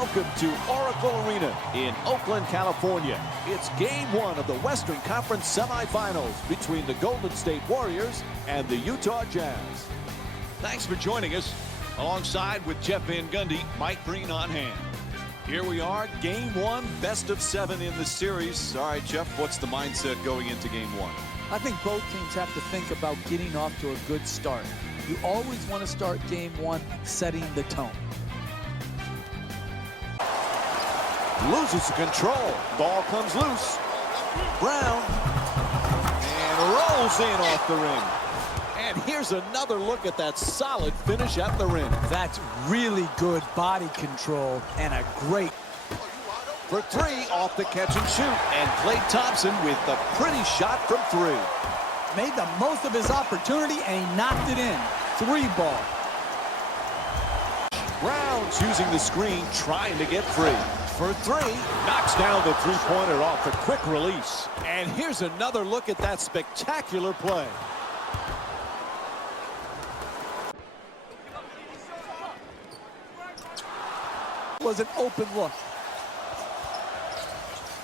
Welcome to Oracle Arena in Oakland, California. It's game one of the Western Conference semifinals between the Golden State Warriors and the Utah Jazz. Thanks for joining us. Alongside with Jeff Van Gundy, Mike Green on hand. Here we are, game one, best of 7 in the series. All right, Jeff, what's the mindset going into game one? I think both teams have to think about getting off to a good start. You always want to start game one setting the tone. Loses control. Ball comes loose. Brown. And rolls in off the rim. And here's another look at that solid finish at the rim. That's really good body control and a great. For 3 off the catch and shoot. And Klay Thompson with the pretty shot from 3. Made the most of his opportunity and he knocked it in. 3 ball. Brown's using the screen, trying to get free. For 3, knocks down the three-pointer off the quick release. And here's another look at that spectacular play. Was an open look.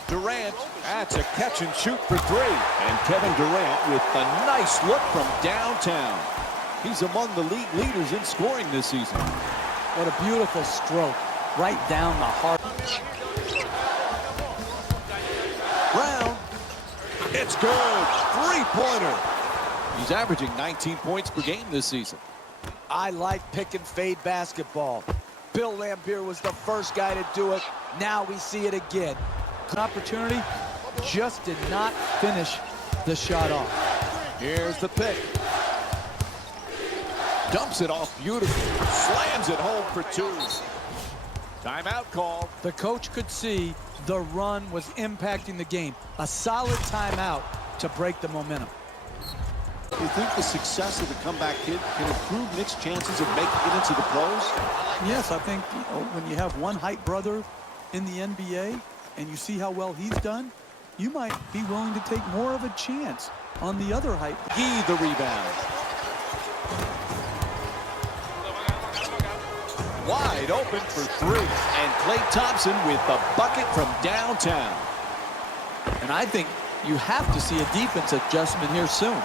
Durant, that's a catch and shoot for 3. And Kevin Durant with a nice look from downtown. He's among the league leaders in scoring this season. What a beautiful stroke. Right down the heart. Brown. It's good. 3-pointer. He's averaging 19 points per game this season. I like pick and fade basketball. Bill Laimbeer was the first guy to do it. Now we see it again. Good opportunity, just did not finish the shot off. Here's the pick. Dumps it off beautifully. Slams it home for 2. Timeout call. The coach could see the run was impacting the game. A solid timeout to break the momentum. Do you think the success of the comeback kid can improve Nick's chances of making it into the pros? Yes, I think when you have one hype brother in the NBA and you see how well he's done, you might be willing to take more of a chance on the other hype. Gee, the rebound. Wide open for 3. And Klay Thompson with the bucket from downtown. And I think you have to see a defense adjustment here soon.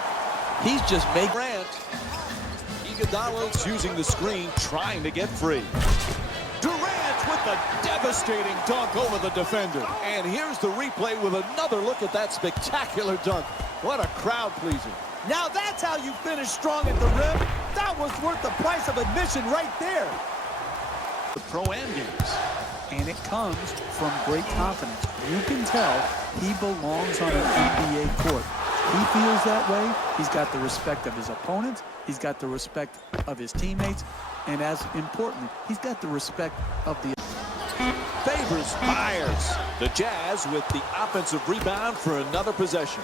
He's just making. Grant. Iguodala's using the screen, trying to get free. Durant with the devastating dunk over the defender. And here's the replay with another look at that spectacular dunk. What a crowd pleaser. Now that's how you finish strong at the rim. That was worth the price of admission right there. The pro-am games. And it comes from great confidence. You can tell he belongs on an NBA court. He feels that way. He's got the respect of his opponents. He's got the respect of his teammates. And as importantly, he's got the respect of the... Favors Myers. The Jazz with the offensive rebound for another possession.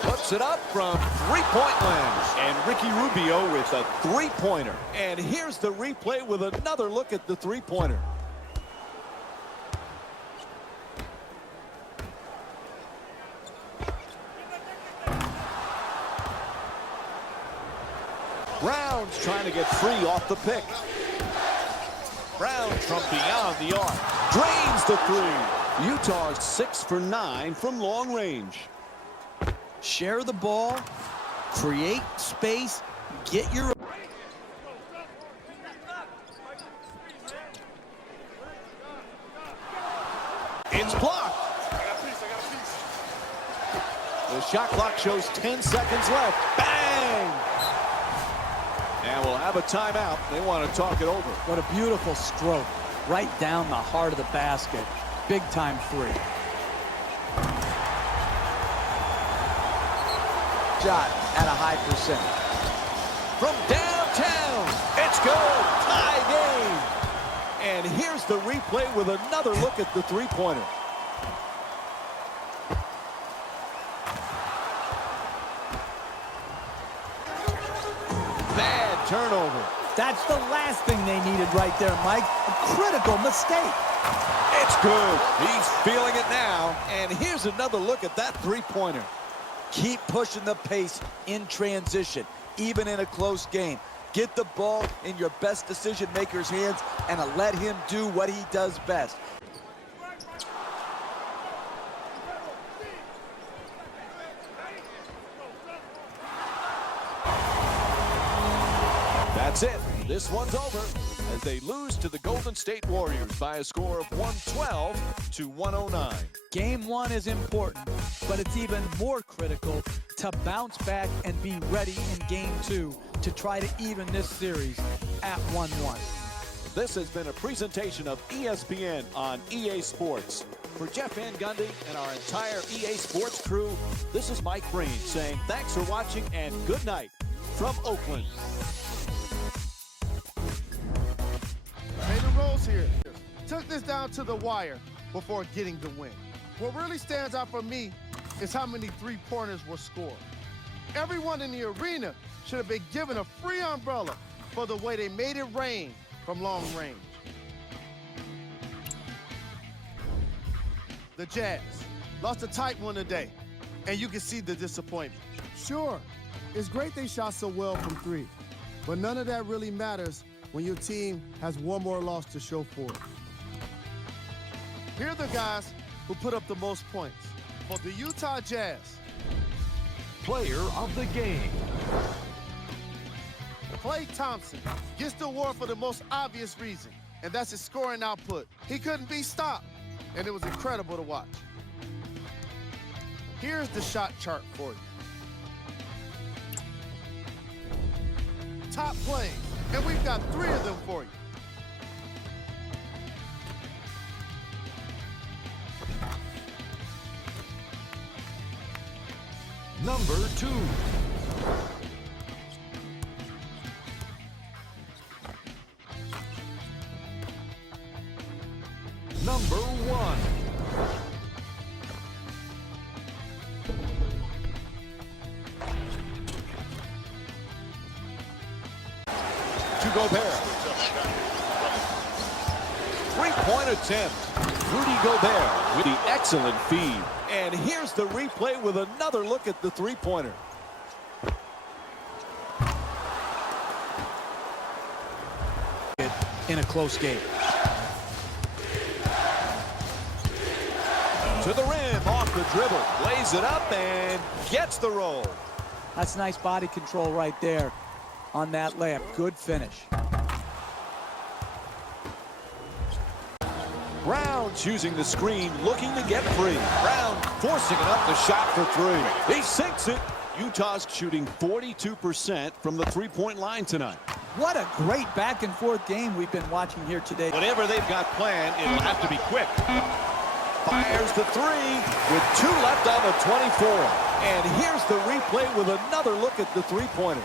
Puts it up from 3-point land. And Ricky Rubio with a 3-pointer. And here's the replay with another look at the 3-pointer. Brown's trying to get free off the pick. Brown from beyond the arc. Drains the 3. Utah's 6 for 9 from long range. Share the ball. Create space. Get your... It's blocked. The shot clock shows 10 seconds left. Bang! And we'll have a timeout. They want to talk it over. What a beautiful stroke. Right down the heart of the basket. Big time 3. Shot at a high percentage. From downtown, it's good. Tie game. And here's the replay with another look at the 3-pointer. Bad turnover. That's the last thing they needed right there, Mike. A critical mistake. It's good. He's feeling it now. And here's another look at that 3-pointer. Keep pushing the pace in transition, even in a close game. Get the ball in your best decision maker's hands and let him do what he does best. That's it. This one's over as they lose to the Golden State Warriors by a score of 112 to 109. Game one is important, but it's even more critical to bounce back and be ready in game two to try to even this series at 1-1. This has been a presentation of ESPN on EA Sports. For Jeff Van Gundy and our entire EA Sports crew, this is Mike Breen saying thanks for watching and good night from Oakland. Made the rolls here. Took this down to the wire before getting the win. What really stands out for me is how many three-pointers were scored. Everyone in the arena should have been given a free umbrella for the way they made it rain from long range. The Jazz lost a tight one today, and you can see the disappointment. Sure, it's great they shot so well from three, but none of that really matters when your team has one more loss to show for it. Here are the guys who put up the most points. For the Utah Jazz, Player of the game. Klay Thompson gets the award for the most obvious reason, and that's his scoring output. He couldn't be stopped, and it was incredible to watch. Here's the shot chart for you. Top plays, and we've got 3 of them for you. Number 2. Number 1. To Gobert. Three-point attempt. Rudy Gobert with the excellent feed. And here's the replay with another look at the three-pointer. In a close game. To the rim, off the dribble, lays it up and gets the roll. That's nice body control right there on that layup. Good finish. Brown choosing the screen, looking to get free. Brown forcing it up the shot for 3. He sinks it. Utah's shooting 42% from the three-point line tonight. What a great back and forth game we've been watching here today. Whatever they've got planned, it'll have to be quick. Fires the 3 with 2 left on the 24. And here's the replay with another look at the three-pointer.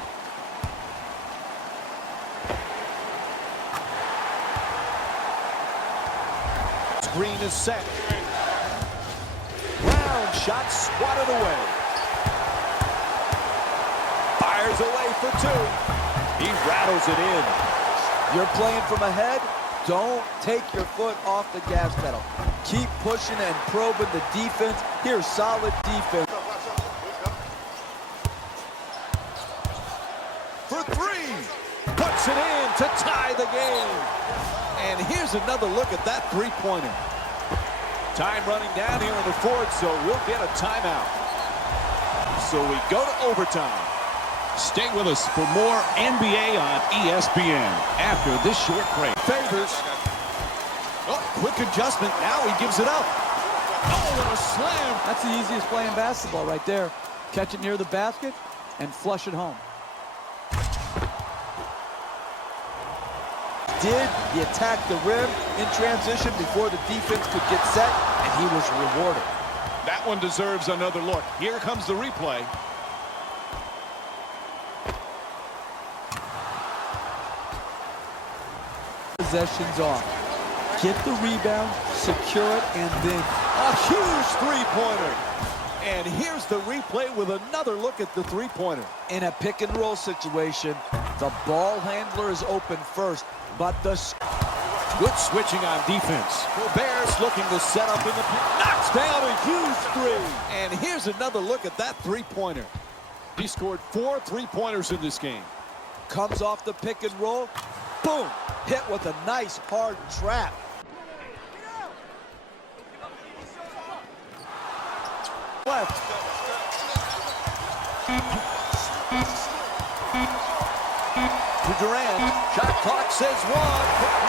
Screen is set. Brown shot swatted away. Fires away for 2. He rattles it in. You're playing from ahead. Don't take your foot off the gas pedal. Keep pushing and probing the defense. Here's solid defense. For 3. Puts it in to tie the game. And here's another look at that three-pointer. Time running down here in the fourth, so we'll get a timeout. So we go to overtime. Stay with us for more NBA on ESPN after this short break. Favors. Oh, quick adjustment. Now he gives it up. Oh, what a slam. That's the easiest play in basketball right there. Catch it near the basket and flush it home. He attacked the rim in transition before the defense could get set, and he was rewarded. That one deserves another look. Here comes the replay. Possessions off. Get the rebound, secure it, and then A huge three-pointer. And here's the replay with another look at the three-pointer. In a pick-and-roll situation, the ball handler is open first, but the... Good switching on defense. Gobert's looking to set up in the... Knocks down a huge 3. And here's another look at that three-pointer. He scored 4 three-pointers in this game. Comes off the pick and roll. Boom! Hit with a nice hard trap. Left. To Durant. Shot clock says one.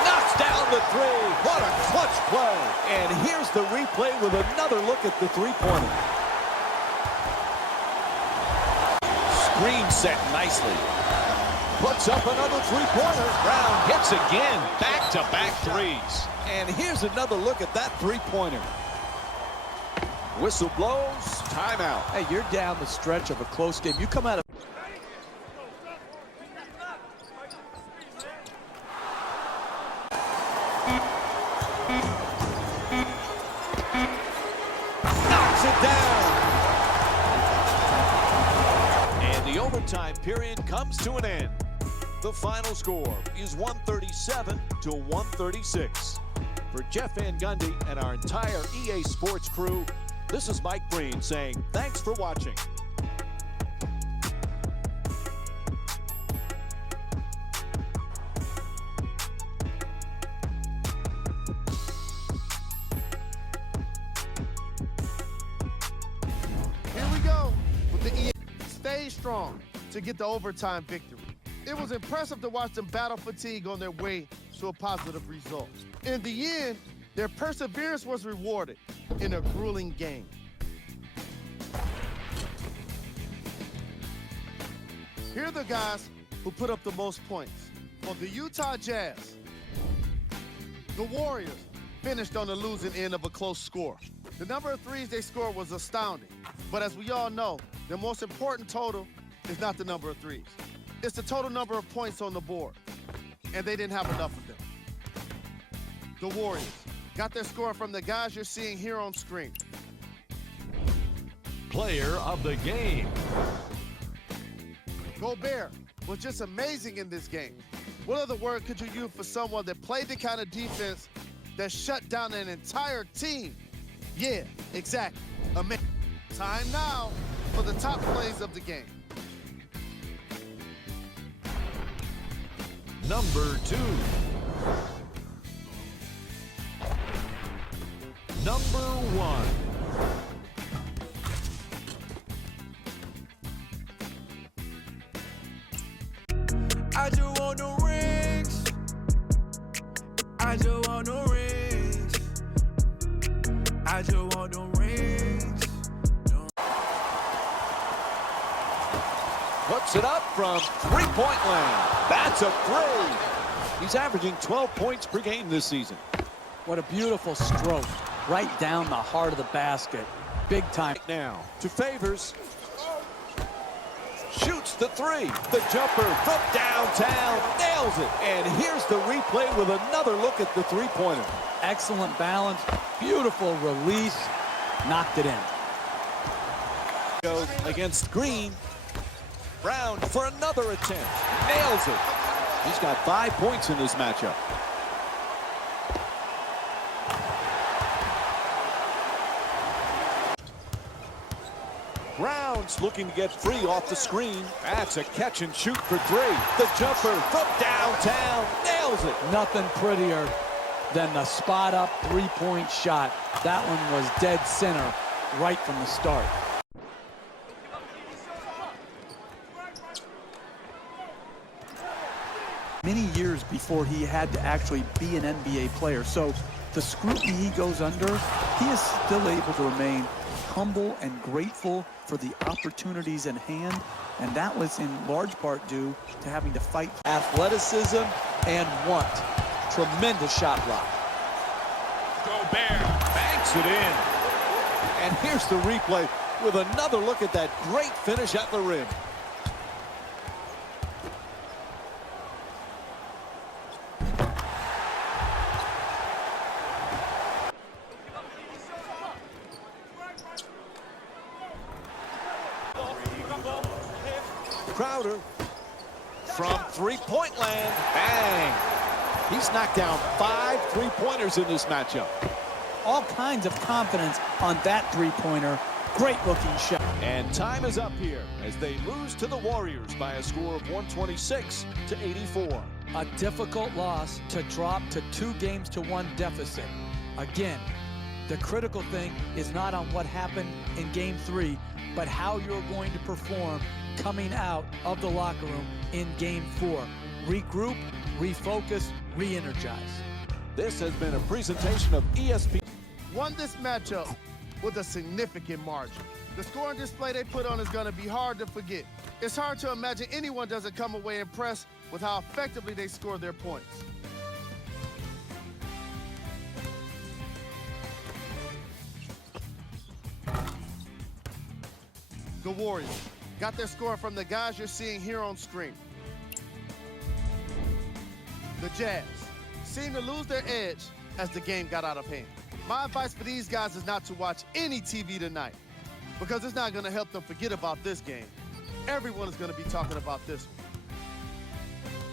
Knocks down the three. What a clutch play. And here's the replay with another look at the three-pointer. Screen set nicely. Puts up another three-pointer. Brown hits again. Back-to-back threes. And here's another look at that three-pointer. Whistle blows. Timeout. Hey, you're down the stretch of a close game. You come out of... Knocks it down. And the overtime period comes to an end. The final score is 137 to 136. For Jeff Van Gundy and our entire EA Sports crew, this is Mike Breen saying thanks for watching. Here we go with the EA. Stay strong to get the overtime victory. It was impressive to watch them battle fatigue on their way to a positive result. In the end, their perseverance was rewarded in a grueling game. Here are the guys who put up the most points. For the Utah Jazz, the Warriors finished on the losing end of a close score. The number of threes they scored was astounding. But as we all know, the most important total is not the number of threes. It's the total number of points on the board. And they didn't have enough of them. The Warriors got their score from the guys you're seeing here on screen. Player of the game. Gobert was just amazing in this game. What other word could you use for someone that played the kind of defense that shut down an entire team? Yeah, exactly. Amazing. Time now for the top plays of the game. Number 2. Number 1. I just want the rings. I just want the rings. I just want the rings. Puts it up from three-point land. That's a three. He's averaging 12 points per game this season. What a beautiful stroke. Right down the heart of the basket. Big time. Now to Favors. Shoots the three. The jumper from downtown. Nails it. And here's the replay with another look at the three-pointer. Excellent balance. Beautiful release. Knocked it in. Goes against Green. Brown for another attempt. Nails it. He's got 5 points in this matchup. Brown's looking to get free off the screen. That's a catch and shoot for three. The jumper from downtown. Nails it. Nothing prettier than the spot up three-point shot. That one was dead center right from the start. Many years before he had to actually be an NBA player. So the scrutiny he goes under, he is still able to remain humble and grateful for the opportunities in hand. And that was in large part due to having to fight. Athleticism and want. Tremendous shot block. Gobert banks it in. And here's the replay with another look at that great finish at the rim. Crowder from three-point land. Bang! He's knocked down 5 three-pointers in this matchup. All kinds of confidence on that three-pointer. Great looking shot. And time is up here as they lose to the Warriors by a score of 126-84. A difficult loss to drop to 2-1 deficit. Again, the critical thing is not on what happened in Game 3, but how you're going to perform coming out of the locker room in Game 4. Regroup, refocus, re-energize. This has been a presentation of ESPN. Won this matchup with a significant margin. The scoring display they put on is going to be hard to forget. It's hard to imagine anyone doesn't come away impressed with how effectively they score their points. The Warriors got their score from the guys you're seeing here on screen. The Jazz seemed to lose their edge as the game got out of hand. My advice for these guys is not to watch any TV tonight, because it's not going to help them forget about this game. Everyone is going to be talking about this one.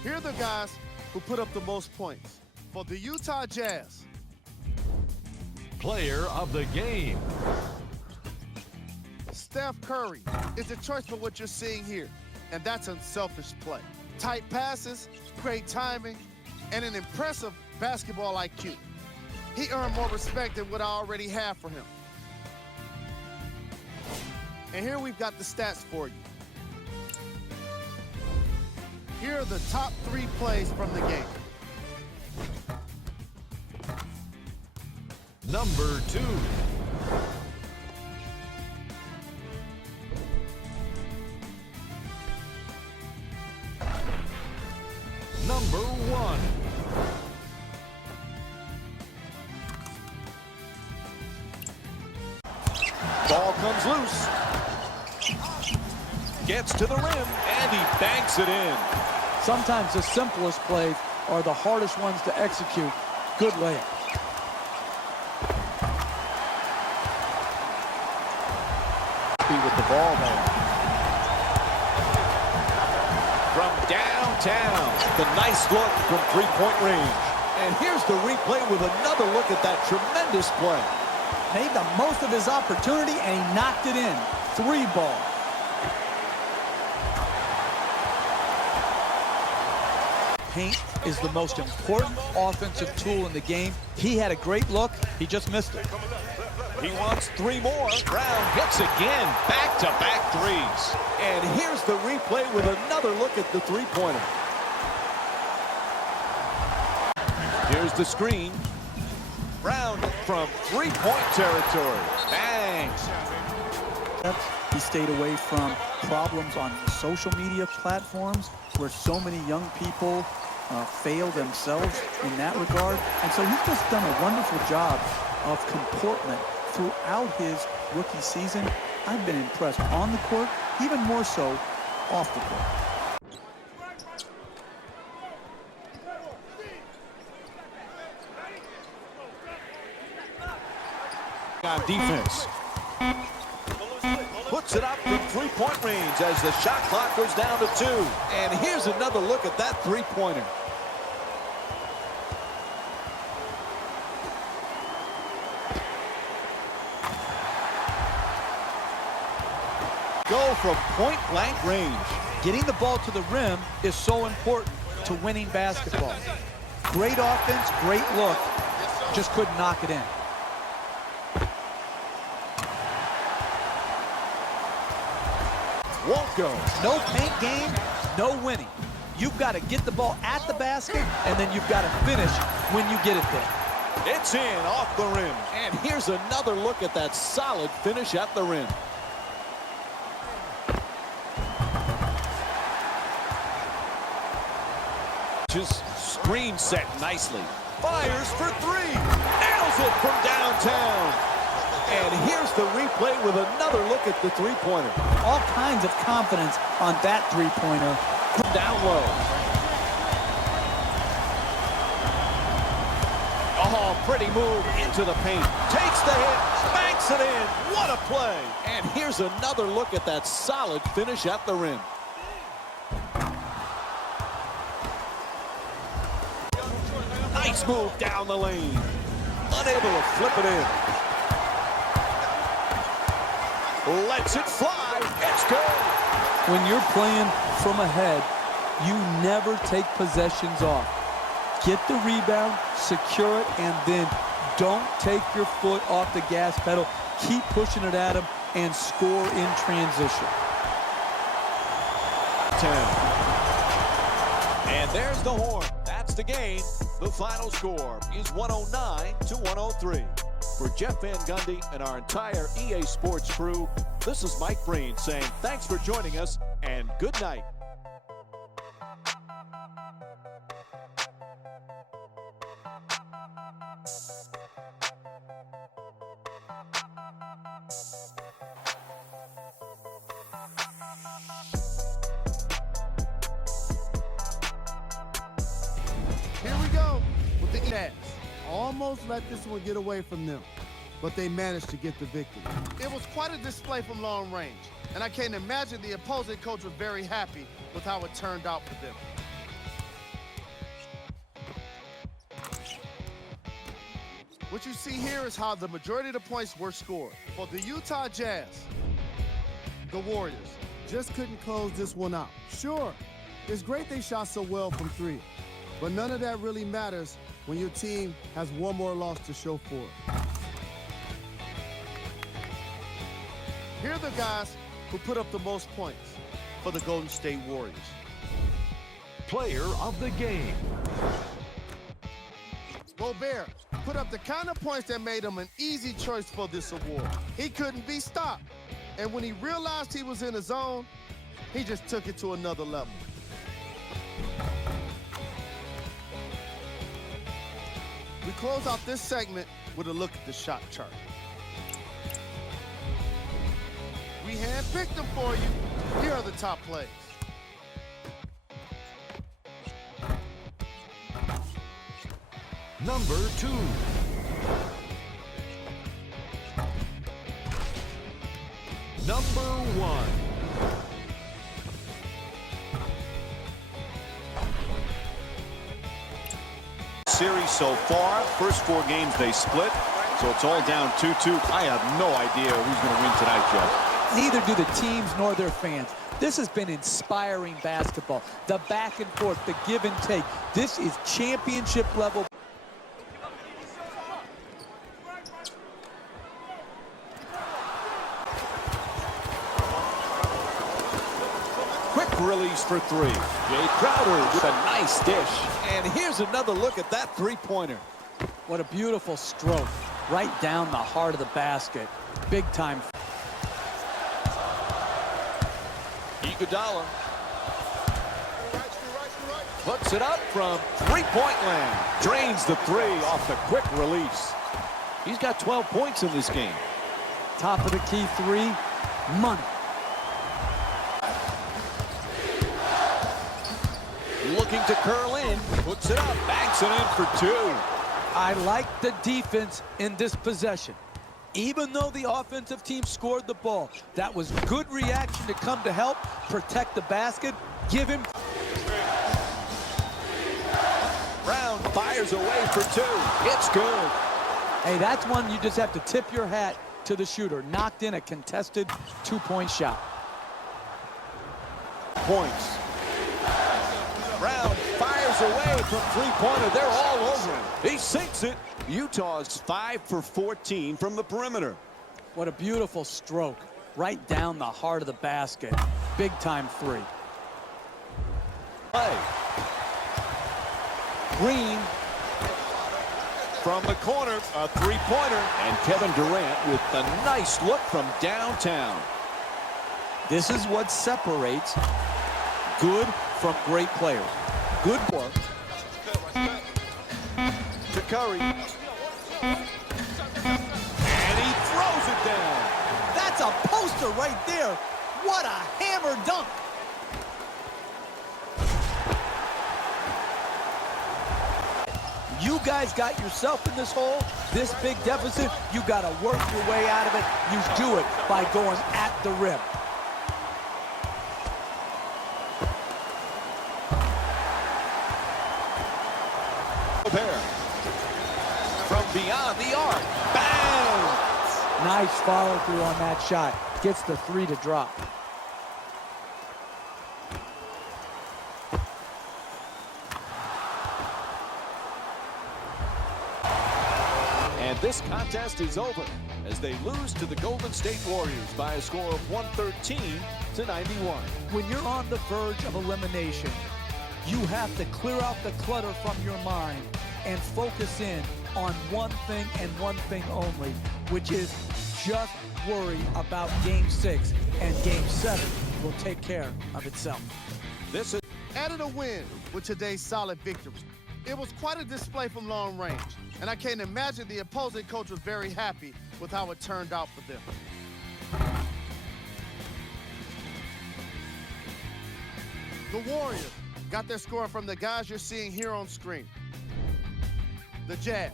Here are the guys who put up the most points. For the Utah Jazz, Player of the game. Steph Curry is the choice for what you're seeing here, and that's unselfish play. Tight passes, great timing, and an impressive basketball IQ. He earned more respect than what I already have for him. And here we've got the stats for you. Here are the top 3 plays from the game. Number 2. Number 1. Ball comes loose. Gets to the rim, and he banks it in. Sometimes the simplest plays are the hardest ones to execute. Good layup. With the ball there. From downtown, the nice look from three-point range. And here's the replay with another look at that tremendous play. Made the most of his opportunity, and he knocked it in. 3 ball. Paint is the most important offensive tool in the game. He had a great look. He just missed it. He wants 3 more. Brown hits again. Back-to-back threes. And here's the replay with another look at the three-pointer. Here's the screen. Brown from three-point territory. Bangs. He stayed away from problems on social media platforms where so many young people fail themselves in that regard. And so he's just done a wonderful job of comportment throughout his rookie season. I've been impressed on the court, even more so off the court. On defense. Puts it up from three-point range as the shot clock goes down to 2. And here's another look at that three-pointer. Go from point-blank range. Getting the ball to the rim is so important to winning basketball. Great offense, great look. Just couldn't knock it in. Won't go. No paint game, no winning. You've got to get the ball at the basket, and then you've got to finish when you get it there. It's in off the rim. And here's another look at that solid finish at the rim. Just screen set nicely. Fires for 3. Nails it from downtown. And here's the replay with another look at the three-pointer. All kinds of confidence on that three-pointer. Down low. Oh, pretty move into the paint. Takes the hit, banks it in. What a play. And here's another look at that solid finish at the rim. Nice move down the lane. Unable to flip it in. Lets it fly. It's good. When you're playing from ahead, you never take possessions off. Get the rebound, secure it, and then don't take your foot off the gas pedal. Keep pushing it at him and score in transition. 10. And there's the horn. That's the game. The final score is 109-103. For Jeff Van Gundy and our entire EA Sports crew, this is Mike Breen saying thanks for joining us and good night. Here we go with the Jazz. Almost let this one get away from them, but they managed to get the victory. It was quite a display from long range, and I can't imagine the opposing coach was very happy with how it turned out for them. What you see here is how the majority of the points were scored. For the Utah Jazz, the Warriors just couldn't close this one out. Sure, it's great they shot so well from three, but none of that really matters when your team has one more loss to show for it. Here are the guys who put up the most points for the Golden State Warriors. Player of the game. Gobert put up the kind of points that made him an easy choice for this award. He couldn't be stopped, and when he realized he was in his zone, he just took it to another level. We close out this segment with a look at the shot chart. We handpicked them for you. Here are the top plays. Number 2. Number 1. Series so far, first 4 games they split, so it's all down 2-2. I have no idea who's going to win tonight, Jeff. Neither do the teams nor their fans. This has been inspiring basketball. The back and forth, the give and take. This is championship level. Quick release for 3. Jay Crowder with a nice dish. And here's another look at that three-pointer. What a beautiful stroke. Right down the heart of the basket. Big time. Iguodala puts it up from three-point land. Drains the 3 off the quick release. He's got 12 points in this game. Top of the key 3. Money. Looking to curl in, puts it up, banks it in for 2. I like the defense in this possession. Even though the offensive team scored the ball, that was good reaction to come to help protect the basket. Give him. Brown fires away for 2. It's good. Hey, that's one you just have to tip your hat to the shooter. Knocked in a contested 2-point shot. Points. Brown fires away from three-pointer. They're all over him. He sinks it. Utah's 5 for 14 from the perimeter. What a beautiful stroke. Right down the heart of the basket. Big time 3. Play. Green from the corner, a three-pointer. And Kevin Durant with a nice look from downtown. This is what separates good from great players. Good work. To Curry. And he throws it down. That's a poster right there. What a hammer dunk. You guys got yourself in this hole, this big deficit. You got to work your way out of it. You do it by going at the rim. From beyond the arc. Bang! Nice follow through on that shot. gets the three to drop. And this contest is over as they lose to the Golden State Warriors by a score of 113-91. When you're on the verge of elimination, you have to clear out the clutter from your mind and focus in on one thing and one thing only, which is just worry about Game 6, and Game 7 will take care of itself. This is Added a win with today's solid victory. It was quite a display from long range, and I can't imagine the opposing coach was very happy with how it turned out for them. The Warriors got their score from the guys you're seeing here on screen. The Jazz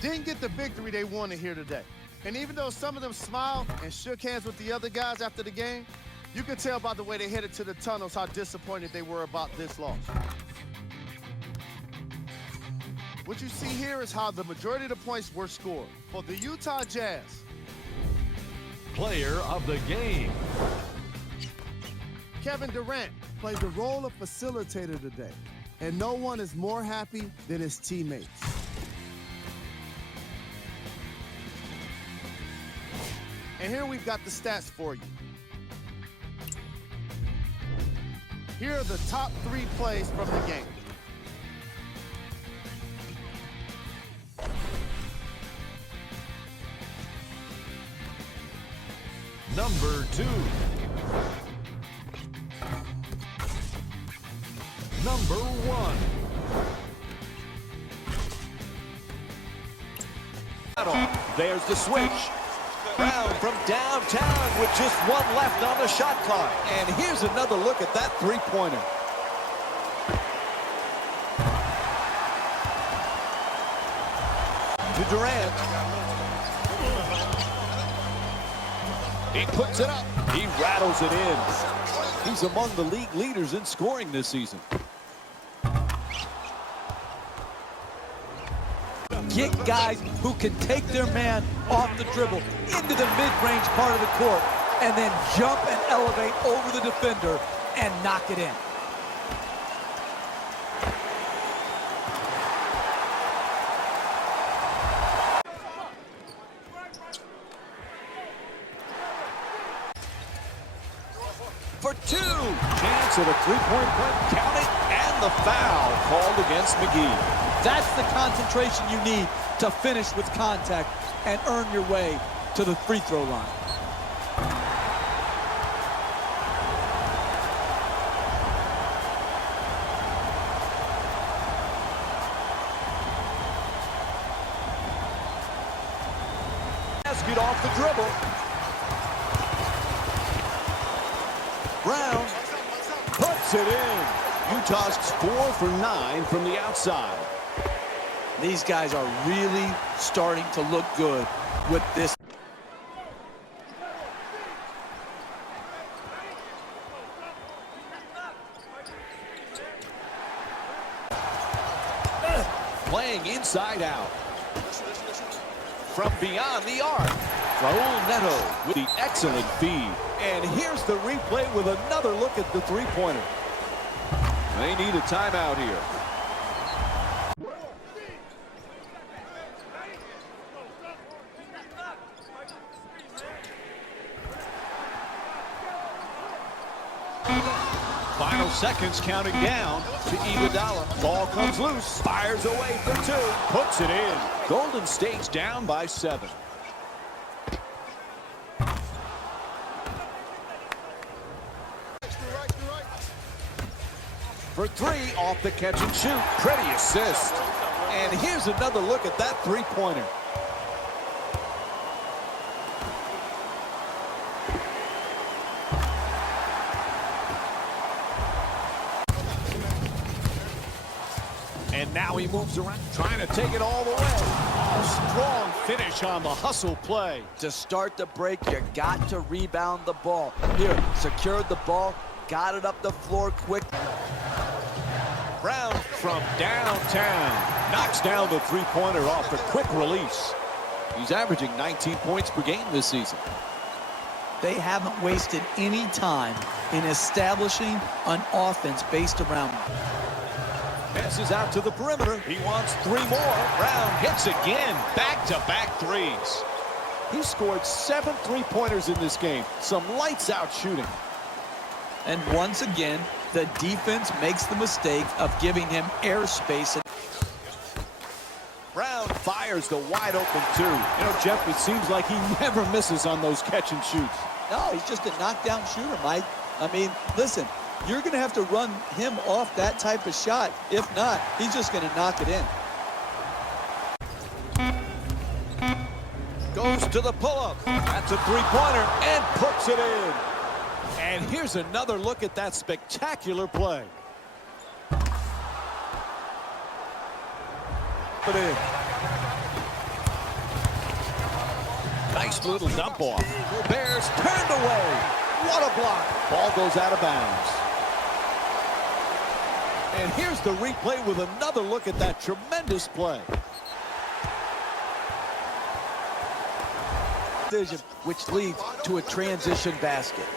didn't get the victory they wanted here today. And even though some of them smiled and shook hands with the other guys after the game, you could tell by the way they headed to the tunnels how disappointed they were about this loss. What you see here is how the majority of the points were scored. For the Utah Jazz, Player of the game. Kevin Durant played the role of facilitator today, and no one is more happy than his teammates. And here we've got the stats for you. Here are the top 3 plays from the game. Number 2. Number 1. There's the switch. Brown from downtown with just one left on the shot clock. And here's another look at that three-pointer. To Durant. He puts it up. He rattles it in. He's among the league leaders in scoring this season. Get guys who can take their man off the dribble into the mid-range part of the court and then jump and elevate over the defender and knock it in. For 2. Chance at a three-point play. Count it. And the foul called against McGee. That's the concentration you need to finish with contact and earn your way to the free throw line. Basket off the dribble. Brown puts it in. Utah's 4 for 9 from the outside. These guys are really starting to look good with this. Playing inside out. From beyond the arc, Raul Neto with the excellent feed. And here's the replay with another look at the three-pointer. They need a timeout here. Final seconds counting down to Iguodala. Ball comes loose, fires away for 2, puts it in. Golden State's down by 7. For 3, off the catch and shoot. Pretty assist. And here's another look at that three-pointer. And now he moves around, trying to take it all the way. Oh, strong finish on the hustle play. To start the break, you got to rebound the ball. Here, secured the ball, got it up the floor quick. Brown from downtown knocks down the three-pointer off the quick release. He's averaging 19 points per game this season. They haven't wasted any time in establishing an offense based around them. Passes out to the perimeter. He wants 3 more. Brown hits again. Back-to-back threes. He scored 7 3-pointers in this game. Some lights-out shooting. And once again, the defense makes the mistake of giving him airspace. Brown fires the wide-open 2. You know, Jeff, it seems like he never misses on those catch-and-shoots. No, he's just a knockdown shooter, Mike. I mean, listen, you're going to have to run him off that type of shot. If not, he's just going to knock it in. Goes to the pull-up. That's a 3-pointer and puts it in. And here's another look at that spectacular play. Put in. Nice little dump off. The Bears turned away. What a block. Ball goes out of bounds. And here's the replay with another look at that tremendous play. Which leads to a transition basket.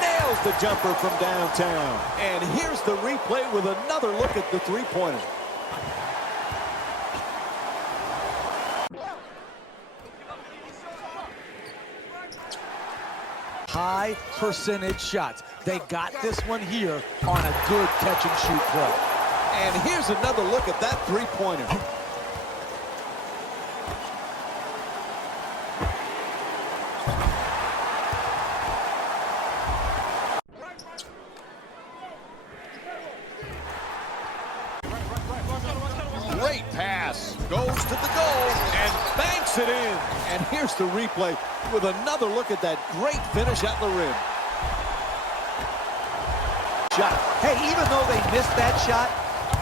Nails the jumper from downtown. And here's the replay with another look at the 3-pointer. High percentage shots. They got this one here on a good catch-and-shoot play. And here's another look at that 3-pointer. Great pass. Goes to the goal and banks it in. And here's the replay with another look at that great finish at the rim. Shot. Hey, even though they missed that shot,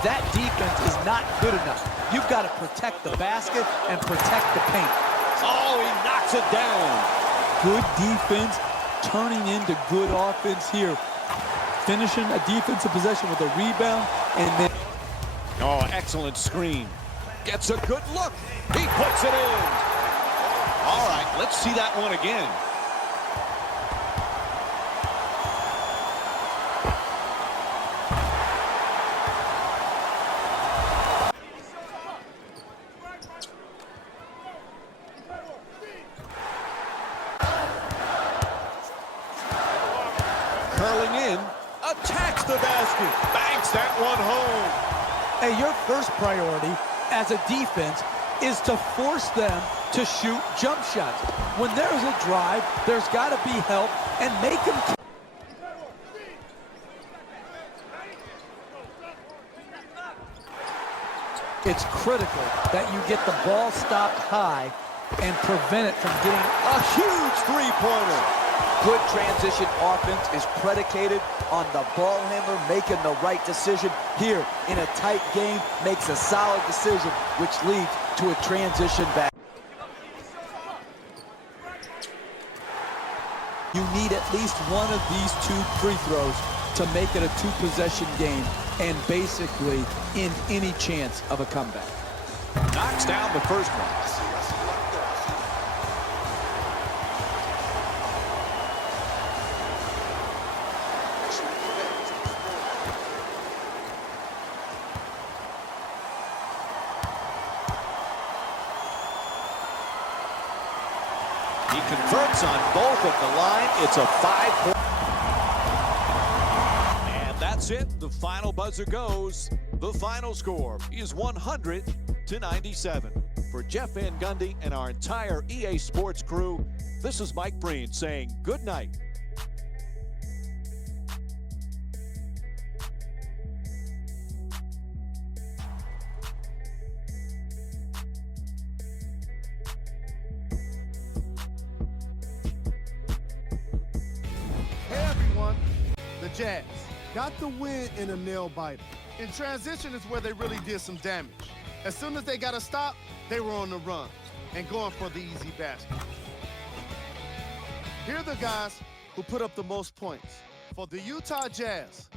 that defense is not good enough. You've got to protect the basket and protect the paint. Oh, he knocks it down. Good defense turning into good offense here. Finishing a defensive possession with a rebound and then... Oh, excellent screen. Gets a good look. He puts it in. All right, let's see that one again. Curling in, attacks the basket, banks that one home. Hey, your first priority as a defense is to force them to shoot jump shots. When there's a drive, there's got to be help and make them. It's critical that you get the ball stopped high and prevent it from getting A huge 3-pointer. good transition offense is predicated on the ball handler making the right decision. Here, in a tight game, makes a solid decision, which leads to a transition back. You need at least one of these 2 free throws to make it a 2-possession game and basically end any chance of a comeback. Knocks down the first one. He converts on both at the line. It's a 5-point. And that's it. The final buzzer goes. The final score is 100-97. For Jeff Van Gundy and our entire EA Sports crew, this is Mike Breen saying good night. The Jazz got the win in a nail-biter. In transition is where they really did some damage. As soon as they got a stop, they were on the run and going for the easy basket. Here are the guys who put up the most points. For the Utah Jazz,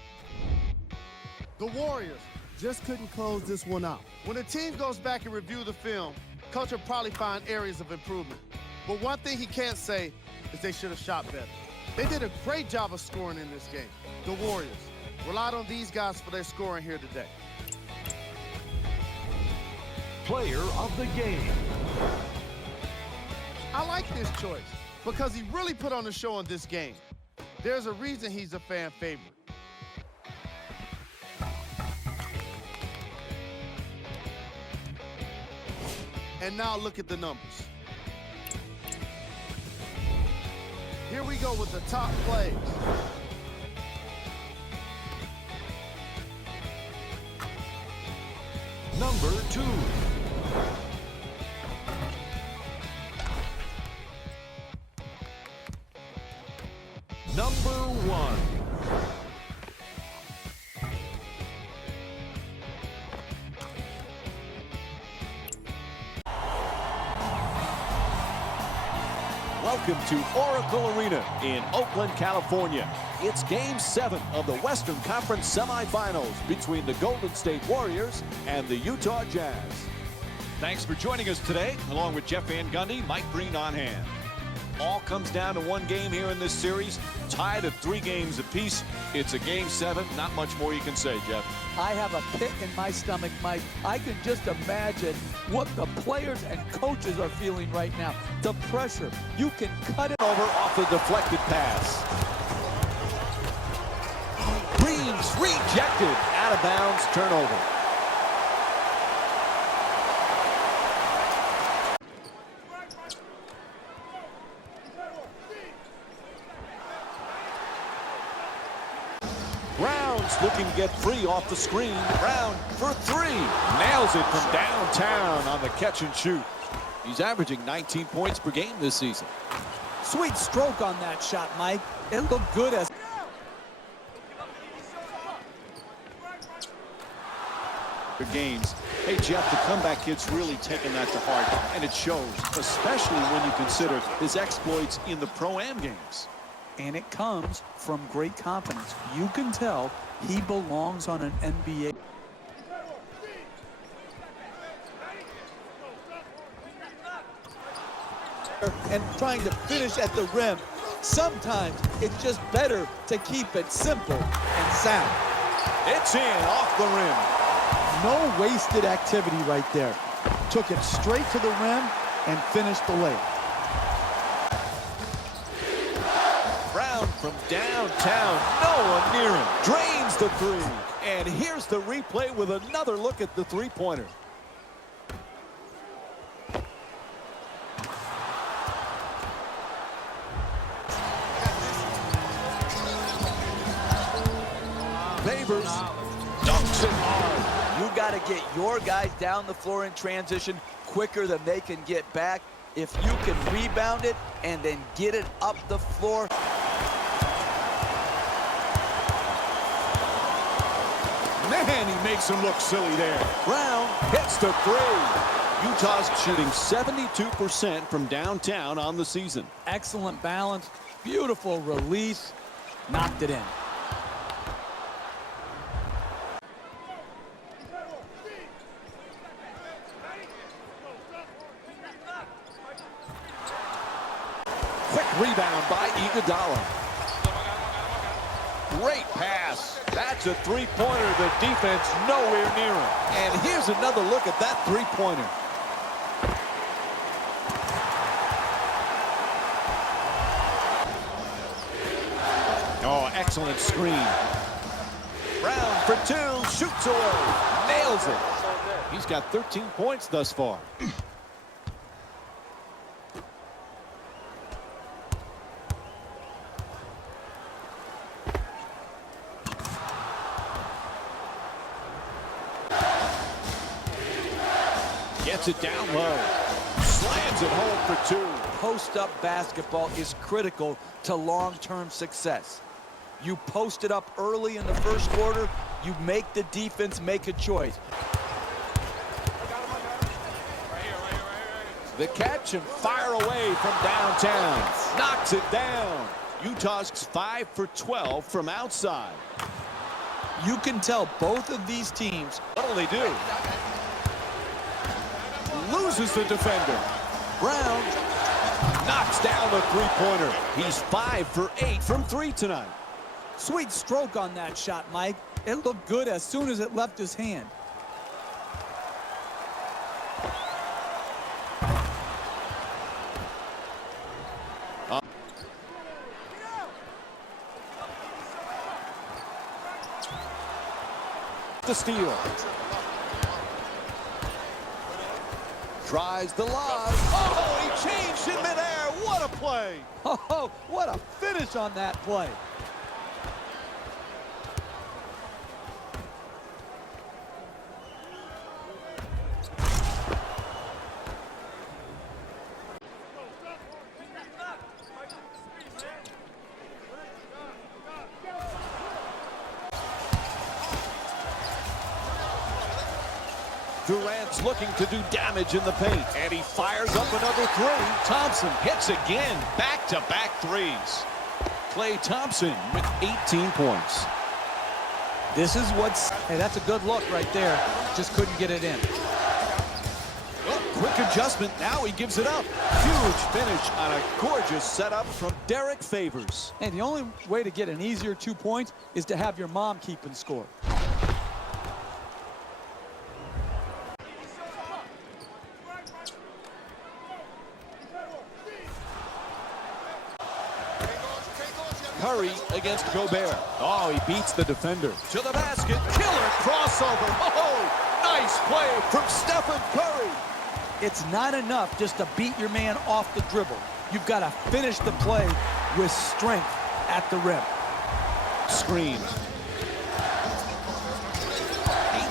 the Warriors just couldn't close this one out. When a team goes back and review the film, coach will probably find areas of improvement. But one thing he can't say is they should have shot better. They did a great job of scoring in this game. The Warriors relied on these guys for their scoring here today. Player of the game. I like this choice because he really put on the show in this game. There's a reason he's a fan favorite. And now look at the numbers. Here we go with the top plays. Number 2. Number 1. Welcome to Oracle Arena in Oakland, California. It's Game 7 of the Western Conference semifinals between the Golden State Warriors and the Utah Jazz. Thanks for joining us today, along with Jeff Van Gundy, Mike Breen on hand. All comes down to one game here in this series, tied at 3 games apiece. It's a Game 7, not much more you can say, Jeff. I have a pit in my stomach, Mike. I can just imagine what the players and coaches are feeling right now. The pressure. You can cut it Over off the deflected pass. Green's rejected. Out of bounds, turnover. Brown's looking to get free off the screen. Brown for 3. Nails it from downtown on the catch and shoot. He's averaging 19 points per game this season. Sweet stroke on that shot, Mike. It looked good as games. Hey, Jeff, the comeback kid's really taken that to heart, and it shows, especially when you consider his exploits in the Pro-Am games. And it comes from great confidence. You can tell he belongs on an NBA. and trying to finish at the rim. Sometimes it's just better to keep it simple and sound. It's in off the rim. No wasted activity right there. Took it straight to the rim and finished the layup. Brown from downtown. No one near him. Drains the 3. And here's the replay with another look at the three-pointer. Favors. Dunks it hard. You got to get your guys down the floor in transition quicker than they can get back. If you can rebound it and then get it up the floor. Man, he makes him look silly there. Brown hits the 3. Utah's shooting 72% from downtown on the season. Excellent balance, beautiful release, knocked it in. Quick rebound by Iguodala. Great pass. That's a three-pointer. The defense nowhere near him. And here's another look at that three-pointer. Oh, excellent screen. Brown for 2, shoots away, nails it. He's got 13 points thus far. Gets it down low. Slams it home for 2. Post-up basketball is critical to long-term success. You post it up early in the first quarter, you make the defense make a choice. The catch and fire away from downtown. Knocks it down. Utah's 5 for 12 from outside. You can tell both of these teams. What'll they do? Loses the defender. Brown Knocks down a three-pointer. He's 5 for 8 from 3 tonight. Sweet stroke on that shot, Mike. It looked good as soon as it left his hand. The steal. Tries the lob. Oh, he changed in midair. What a play. Oh, what a finish on that play. Durant's looking to do damage in the paint, and he fires up another three. Thompson hits again, back-to-back threes. Klay Thompson with 18 points. This is what's... Hey, that's a good look right there. Just couldn't get it in. Oh, quick adjustment. Now he gives it up. Huge finish on a gorgeous setup from Derek Favors. Hey, the only way to get an easier 2 points is to have your mom keeping score. Curry against Gobert. Oh, he beats the defender. To the basket. Killer crossover. Oh, nice play from Stephen Curry. It's not enough just to beat your man off the dribble. You've got to finish the play with strength at the rim. Screen.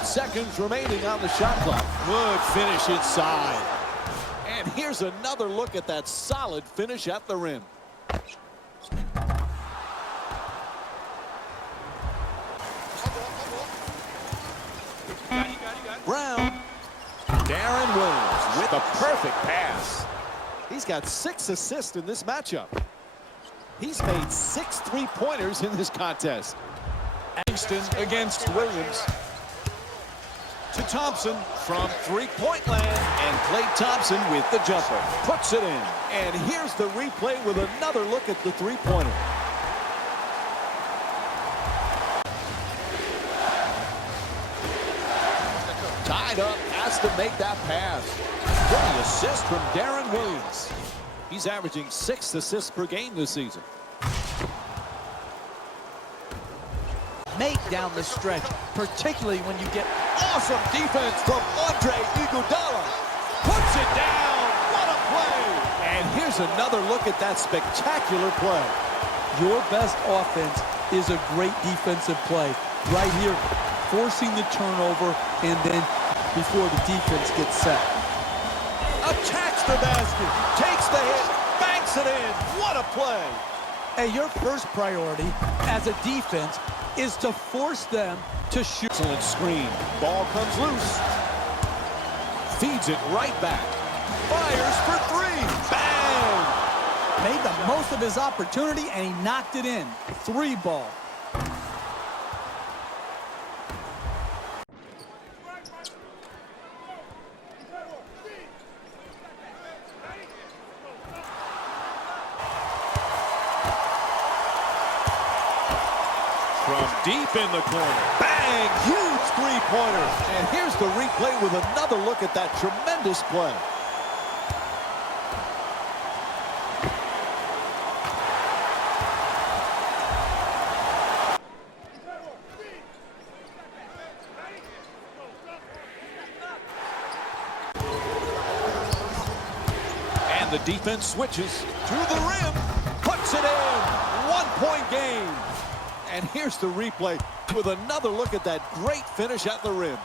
8 seconds remaining on the shot clock. Good finish inside. And here's another look at that solid finish at the rim. Brown. Darren Williams with a perfect pass. He's got 6 assists in this matchup. He's made 6 three-pointers in this contest. Kingston against Williams. To Thompson from three-point land, and Klay Thompson with the jumper. Puts it in. And here's the replay with another look at the three-pointer. Tied up, has to make that pass. Great assist from Darren Williams. He's averaging 6 assists per game this season. Make down the stretch, particularly when you get... Awesome defense from Andre Iguodala. Puts it down. What a play. And here's another look at that spectacular play. Your best offense is a great defensive play. Right here, forcing the turnover, and then before the defense gets set. Attacks the basket, takes the hit, banks it in. What a play. Hey, your first priority as a defense is to force them to shoot. Excellent screen. Ball comes loose. Feeds it right back. Fires for 3. Bang! Made the most of his opportunity, and he knocked it in. 3 ball. From deep in the corner. Bang! Huge three-pointer. And here's the replay with another look at that tremendous play. And the defense switches to the rim. Puts it in. 1-point game. And here's the replay with another look at that great finish at the rim.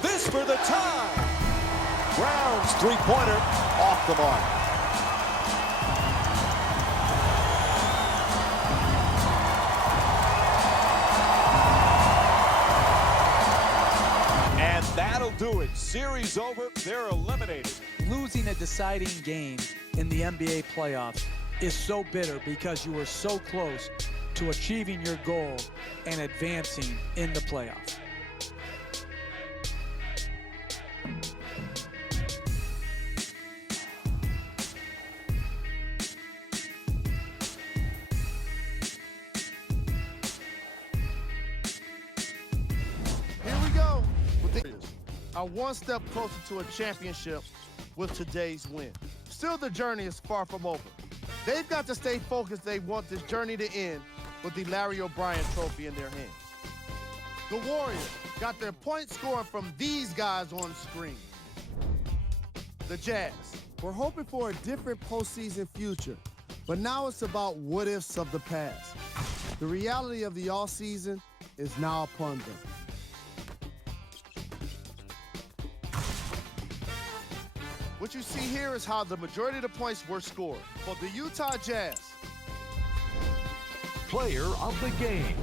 This for the tie. Brown's three-pointer off the mark. And that'll do it. Series over. They're eliminated. Losing a deciding game in the NBA playoffs is so bitter because you were so close to achieving your goal and advancing in the playoffs. are one step closer to a championship with today's win. Still, the journey is far from over. They've got to stay focused. They want this journey to end with the Larry O'Brien trophy in their hands. The Warriors got their point scoring from these guys on screen. The Jazz. We're hoping for a different postseason future, but now it's about what-ifs of the past. The reality of the offseason is now upon them. What you see here is how the majority of the points were scored. For the Utah Jazz, Player of the game.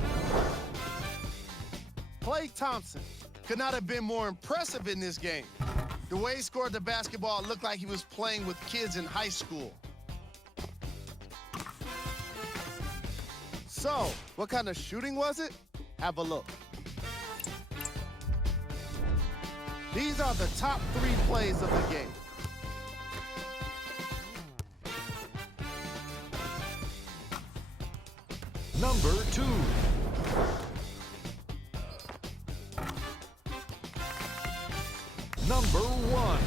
Klay Thompson could not have been more impressive in this game. The way he scored the basketball looked like he was playing with kids in high school. So, what kind of shooting was it? Have a look. These are the top 3 plays of the game. Number 2. Number 1.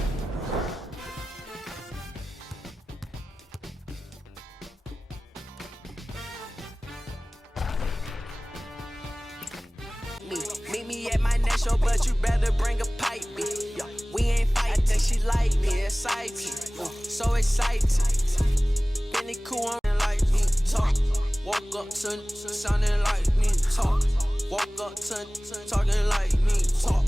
Meet me at my next show, but you better bring a pipe. We ain't fighting. I think she like me, exciting, so exciting. Really cool, I'm like me talk. Walk up to sounding like me talk. Walk up to talking like me talk.